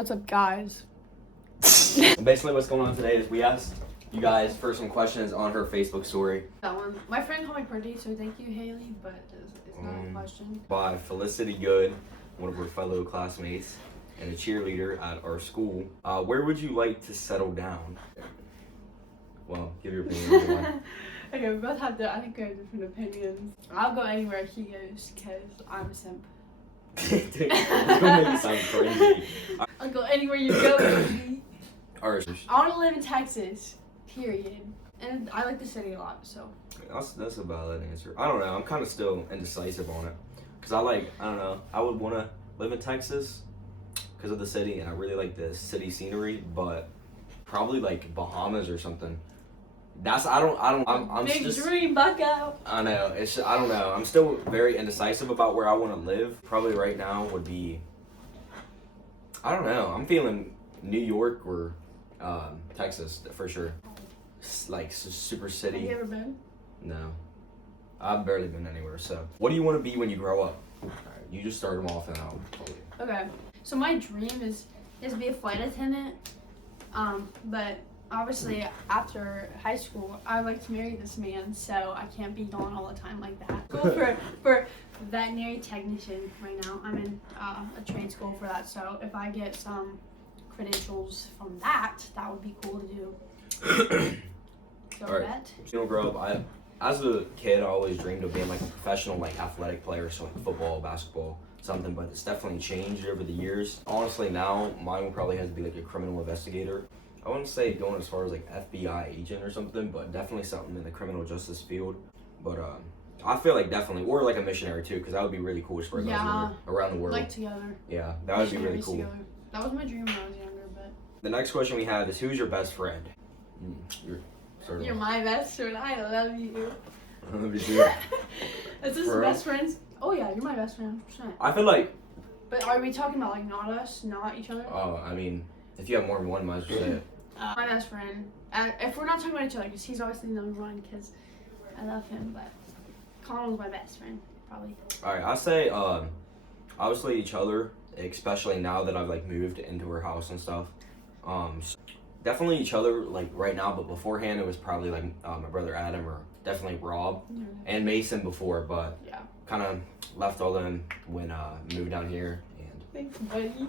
What's up, guys? Basically, what's going on today is we asked you guys for some questions on her Facebook story. That one. My friend called me pretty, so thank you, Haley, but it's not a question. By Felicity Good, one of her fellow classmates and a cheerleader at our school. Where would you like to settle down? Well, give your opinion. Okay, we both have I think we have different opinions. I'll go anywhere he goes, because I'm a simp. Dude, it's gonna make you sound crazy. I'll go anywhere you go, baby. Alright. I want to live in Texas, period. And I like the city a lot, so. That's a valid answer. I don't know. I'm kind of still indecisive on it. Because I don't know. I would want to live in Texas because of the city, and I really like the city scenery, but probably like Bahamas or something. I'm Big just, dream, bucko. I know. I don't know. I'm still very indecisive about where I want to live. Probably right now would be, I don't know. I'm feeling New York or Texas for sure. Like super city. Have you ever been? No. I've barely been anywhere. So, what do you want to be when you grow up? All right, you just start them off and I'll tell you. Okay. So my dream is to be a flight attendant. But obviously after high school, I like to marry this man, so I can't be gone all the time like that. Go for veterinary technician right now. I'm in a trade school for that. So if I get some credentials from that would be cool to do. So all right. You don't grow up. As a kid, I always dreamed of being like a professional, like athletic player, so like football, basketball, something. But it's definitely changed over the years. Honestly, now mine would probably have to be like a criminal investigator. I wouldn't say going as far as like FBI agent or something, but definitely something in the criminal justice field. But I feel like definitely, or like a missionary too, because that would be really cool to spread around the world. Like together. Yeah, that would be really cool. Together. That was my dream when I was younger, but. The next question we have is, who's your best friend? You're my best friend. I love you. I love you too. Is this best friends? Oh yeah, you're my best friend, 100%. I feel like. But are we talking about like not us, not each other? Oh, I mean, if you have more than one, might as well say it. My best friend. If we're not talking about each other, because he's obviously number one, because I love him, but Colin's my best friend, probably. All right, I say obviously each other, especially now that I've like moved into her house and stuff. So definitely each other like right now, but beforehand it was probably like my brother Adam or definitely Rob and Mason before, but kind of left all them when moved down here. And thanks, buddy.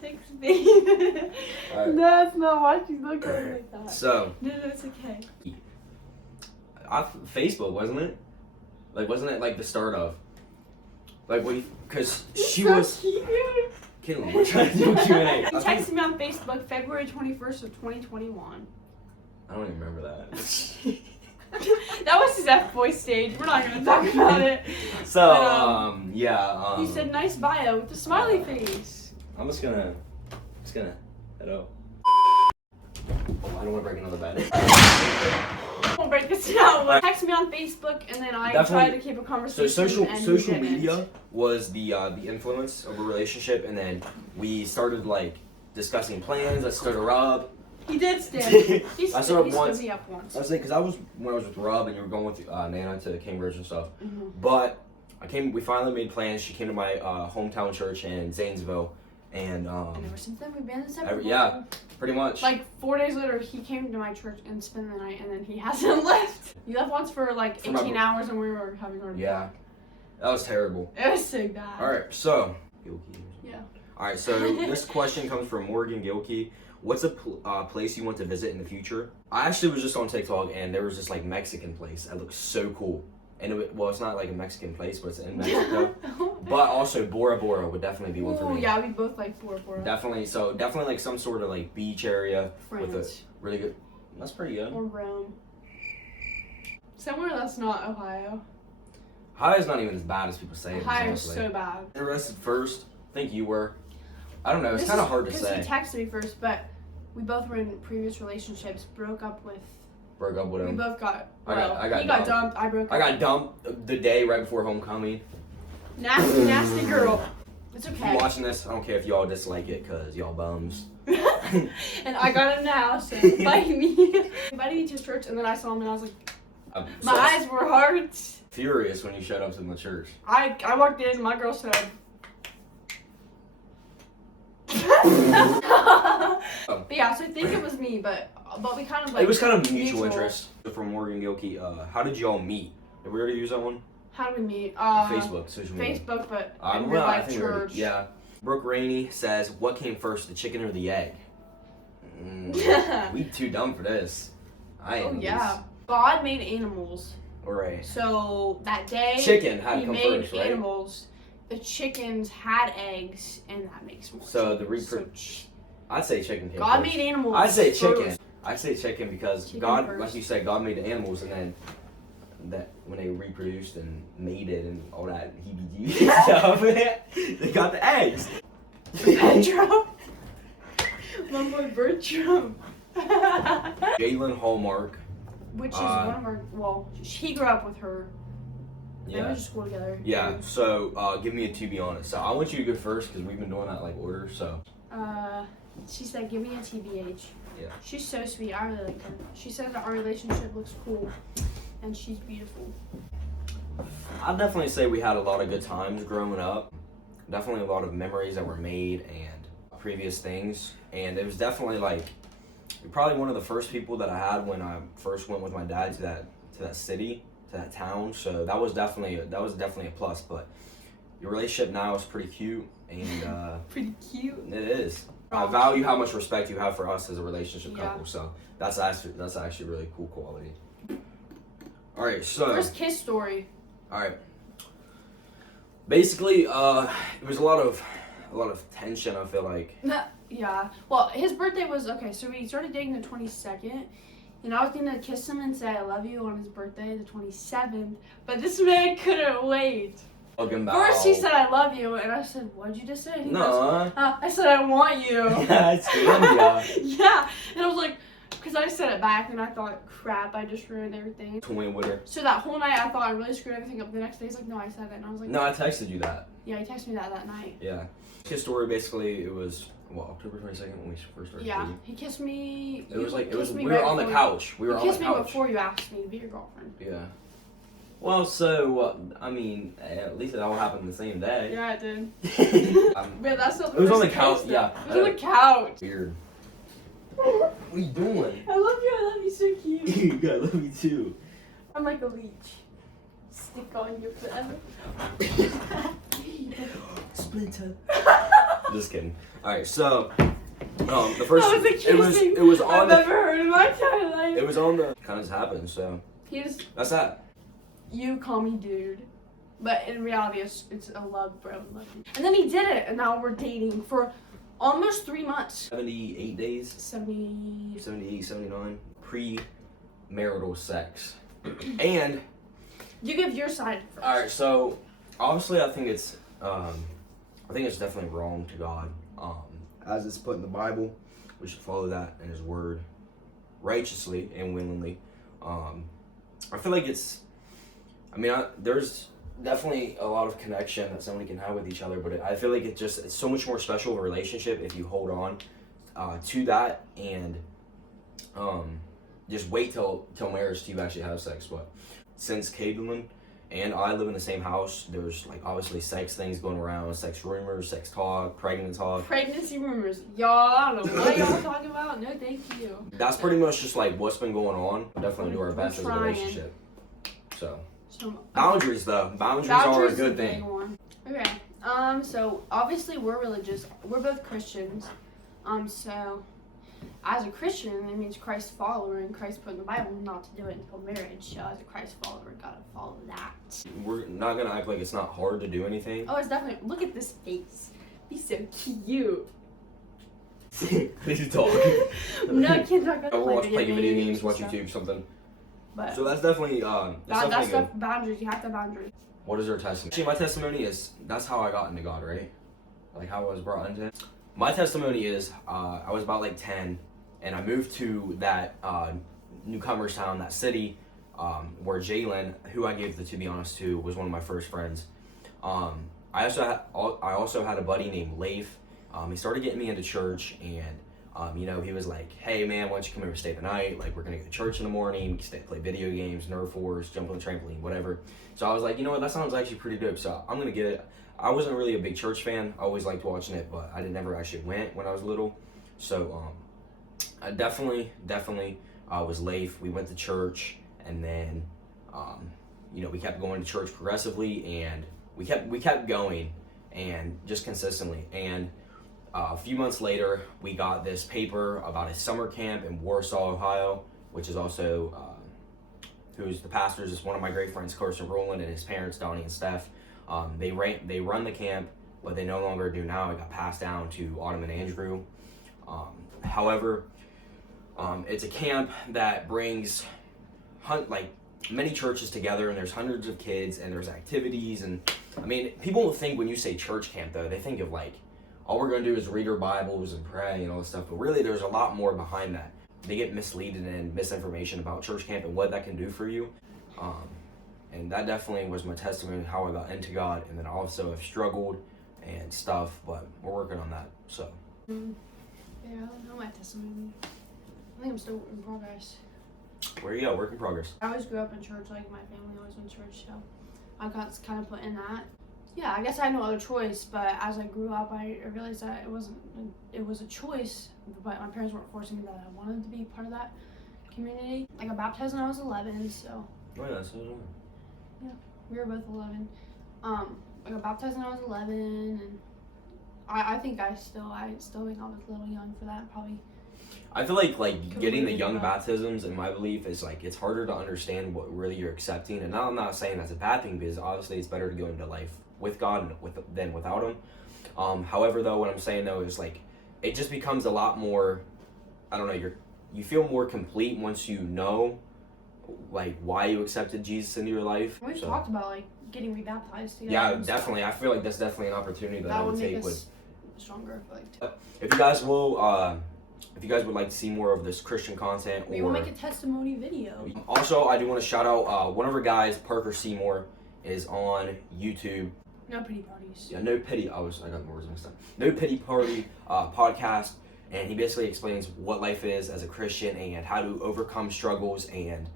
Thanks, babe. Right. No, it's not. Why you look at me like that? So no, it's okay. Facebook, wasn't it? Like, wasn't it like the start of? Like, what? Because she so was. Cute. Kidding, we're trying to do a Q&A. He texted me on Facebook February 21st of 2021. I don't even remember that. That was his F-boy stage. We're not gonna talk about it. So, but, he said nice bio with a smiley face. I'm just gonna head out. Oh, I don't want to break another bed. I won't break this down. Text me on Facebook, and then I try to keep a conversation. So social media was the influence of a relationship, and then we started like discussing plans. I stood her up. He did stand. I stood up once. I was like, because when I was with Rob, and you were going with Nana to Cambridge and stuff. Mm-hmm. But we finally made plans. She came to my hometown church in Zanesville. And ever since then we've been inseparable. Yeah, pretty much. Like 4 days later, he came to my church and spent the night, and then he hasn't left. He left once for like 18 hours, and we were having our back. That was terrible. It was so bad. All right, so yeah. All right, so this question comes from Morgan Gilkey. What's a place you want to visit in the future? I actually was just on TikTok, and there was this like Mexican place that looks so cool. And it's not like a Mexican place, but it's in Mexico. But also Bora Bora would definitely be one for me. Yeah, we both like Bora Bora. Definitely like some sort of like beach area with a really good. That's pretty good. Or Rome. Somewhere that's not Ohio. Ohio's not even as bad as people say. Ohio's so bad. Interested first? I think you were. I don't know. It's kind of hard to say. Because he texted me first, but we both were in previous relationships. Broke up with him. We both got. He got dumped. I broke up. I got dumped the day right before homecoming. Nasty girl. It's okay. If you're watching this, I don't care if y'all dislike it, cause y'all bums. And I got him now, so invite me. He invited me to his church, and then I saw him, and I was like, my eyes were hard. Furious when you showed up to my church. I walked in, my girl said, But yeah, so I think it was me, but we kind of like. It was kind of mutual interest. From Morgan Gilkey, how did y'all meet? Did we already use that one? How did we meet? Facebook, social media. Facebook, but in well, real life I think church. yeah. Brooke Rainey says, "What came first, the chicken or the egg?" We too dumb for this. Oh yeah. God made animals. Alright. So that day, chicken had to come made first, right? animals. The chickens had eggs, and that makes more. So sense. I'd say chicken came God first. made animals. I'd say chicken. First. I'd say chicken because Chicken God, first. like you said, God made the animals, and then that when they reproduced and mated and all that heebie-jeebie stuff, they got the eggs. Bertram. My boy Bertram. Jalen Hallmark. Which is one of our. Well, he grew up with her. They Yeah. went to school together. Yeah. So give me a to be honest. So I want you to go first because we've been doing that like order. So. She said, "Give me a TBH." Yeah. She's so sweet. I really like her. She says that our relationship looks cool, and she's beautiful. I'd definitely say we had a lot of good times growing up. Definitely a lot of memories that were made and previous things. And it was definitely like probably one of the first people that I had when I first went with my dad to that city, to that town. So that was definitely a plus. But your relationship now is pretty cute and Pretty cute. it is. I value how much respect you have for us as a relationship couple. So that's actually really cool quality. All right, so First kiss story. all right. Basically, it was a lot of tension. I feel like. Yeah. Well, his birthday was okay. So we started dating the 22nd, and I was gonna kiss him and say I love you on his birthday, the 27th. But this man couldn't wait. First he said I love you, and I said, "What'd you just say?" And he goes, I said I want you. Yeah, it's good. Yeah, and I was like, because I said it back, and I thought, crap, I just ruined everything. Twin with her. So that whole night, I thought I really screwed everything up. The next day, he's like, no, I said it, and I was like, No, I texted you that. Yeah, he texted me that night. Yeah. His story basically it was October 22nd when we first started. Yeah, he kissed me. It was we were on the couch. We were on the couch. He kissed me before you asked me to be your girlfriend. Yeah. Well, so I mean, at least it all happened the same day. Yeah, it did. Man, that's not the It was on the first couch. taste, Yeah. It was on the couch. Weird. What are you doing? I love you, so cute. I love you too. I'm like a leech. Stick on you forever. Splinter. Just kidding. Alright, so the first that was the cutest it was on I've ever heard in my entire life. It was on the kind of happened, so that's that. You call me dude. But in reality it's a love, bro. Love you. And then he did it, and now we're dating for almost 3 months. 78 days. 78, 79. Pre-marital sex. And you give your side first. alright, so obviously I think it's definitely wrong to God. As it's put in the Bible, we should follow that in his word righteously and willingly. I feel like there's definitely a lot of connection that somebody can have with each other, but I feel like it's so much more special of a relationship if you hold on to that and just wait till marriage to actually have sex. But since Caitlin and I live in the same house, there's like obviously sex things going around, sex rumors, sex talk, pregnant talk. Pregnancy rumors. Y'all, I don't know what y'all talking about. No, thank you. That's pretty much just like what's been going on. We'll definitely do our best as a relationship. So boundaries though. Boundaries are a good thing. Okay. So obviously we're religious. We're both Christians. So as a Christian, it means Christ follower, and Christ put in the Bible not to do it until marriage. So as a Christ follower, gotta follow that. We're not gonna act like it's not hard to do anything. Oh, it's definitely. Look at this face. He's so cute. Please talk. No, I can't talk about play video games, watch YouTube, something. But so that's definitely that's good. the boundaries. You have to have boundaries. What is our testimony? Actually, my testimony is that's how I got into God, right? Like how I was brought into it. My testimony is I was about like 10, and I moved to that newcomers town, that city, where Jalen, who I gave the to be honest to, was one of my first friends. I also had a buddy named Leif. He started getting me into church, and he was like, "Hey man, why don't you come over stay the night? Like we're gonna go to church in the morning. We can stay play video games, Nerf wars, jump on the trampoline, whatever." So I was like, you know what, that sounds actually pretty dope. So I'm gonna get it. I wasn't really a big church fan. I always liked watching it, but I never actually went when I was little. So I definitely was late. We went to church, and then we kept going to church progressively, and we kept going, and just consistently. And a few months later, we got this paper about a summer camp in Warsaw, Ohio, which is also who's the pastors is one of my great friends, Carson Rowland, and his parents, Donnie and Steph. They run the camp. What they no longer do now, it got passed down to Autumn and Andrew. However, it's a camp that brings many churches together, and there's hundreds of kids, and there's activities, and I mean, people will think when you say church camp, though, they think of like, all we're going to do is read our Bibles and pray and all this stuff, but really there's a lot more behind that. They get misleaded and misinformation about church camp and what that can do for you. And that definitely was my testimony of how I got into God, and then also have struggled and stuff, but we're working on that, so. Yeah, I don't know my testimony. I think I'm still in progress. Where you at? Work in progress. I always grew up in church, like my family always went to church, so I got kind of put in that. Yeah, I guess I had no other choice, but as I grew up, I realized that it was a choice, but my parents weren't forcing me that I wanted to be part of that community. I got baptized when I was 11, so. Oh yeah, so yeah, we were both 11. I got baptized when I was 11, and I think I still think I was a little young for that, probably. I feel like getting the young baptisms, in my belief, is like it's harder to understand what really you're accepting. And now I'm not saying that's a bad thing, because obviously it's better to go into life with God than without Him. However, though, what I'm saying though is like it just becomes a lot more. I don't know. You feel more complete once you know like why you accepted Jesus into your life. We've talked about like getting rebaptized together. Yeah, definitely. I feel like that's definitely an opportunity that I would take with. Stronger, I feel like. If you guys will, if you guys would like to see more of this Christian content, we will make a testimony video. Also, I do want to shout out one of our guys, Parker Seymour, is on YouTube. No Pity Parties. Yeah, No Pity. I got the words mixed up. No Pity Party podcast, and he basically explains what life is as a Christian and how to overcome struggles. And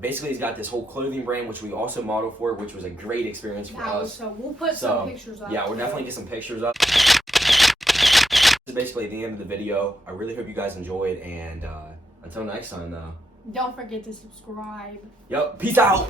basically, he's got this whole clothing brand, which we also model for, which was a great experience for us. So we'll put some pictures up. Yeah, we'll definitely get some pictures up. This is basically the end of the video. I really hope you guys enjoyed, and until next time, though. Don't forget to subscribe. Yep, peace out!